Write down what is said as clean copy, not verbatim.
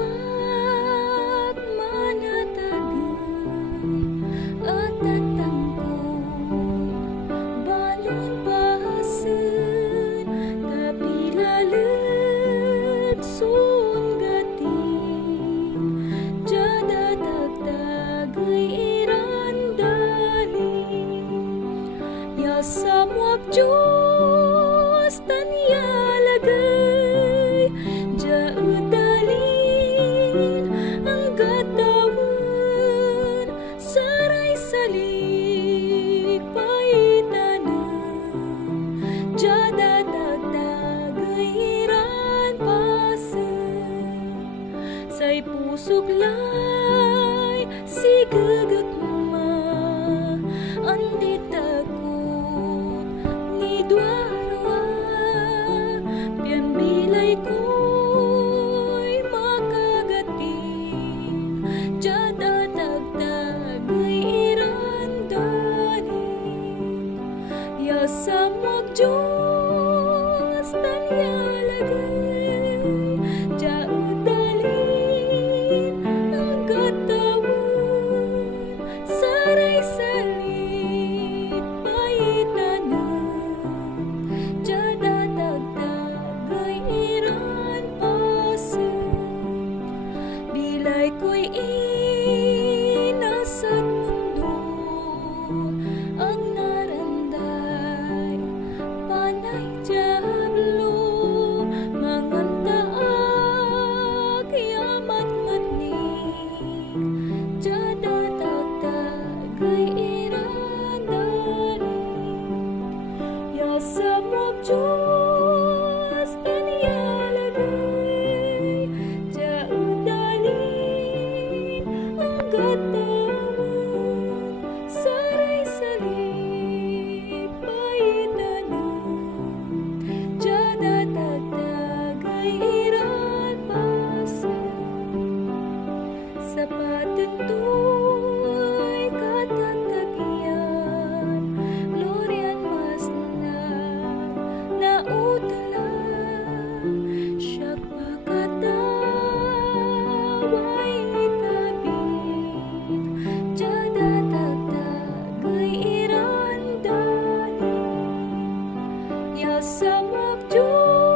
Agwagawat manatagay at tatangkong balon pahasen kapilalit sungatin jada tagtagay irandali ya samwak Diyos tanyalagay jaudalin ang gatawan saray salik paitanan jada tagtagay iran pasen say pusok lay sigagat ma andit takot ni dwarwa piambilay ko'y makagating jada tagtagay irandanin ya samwag Diyos tanyalagay jaudalin ang katawan saray salit paitanan jada tagtagay iran pasen bilay ko'y inasat mundo ang naranday panay jablo mangantaak yamat matnik jada tagtagay iran dalin ya samwag Diyos tanyalagay jaudalin ang katawan saray salik paitanan jada tagtagay iran pasen sa patentoy katatagyan glorian mas na nautalan siya pakataway tabit jada tagtagay iran dalin ya samwag Diyos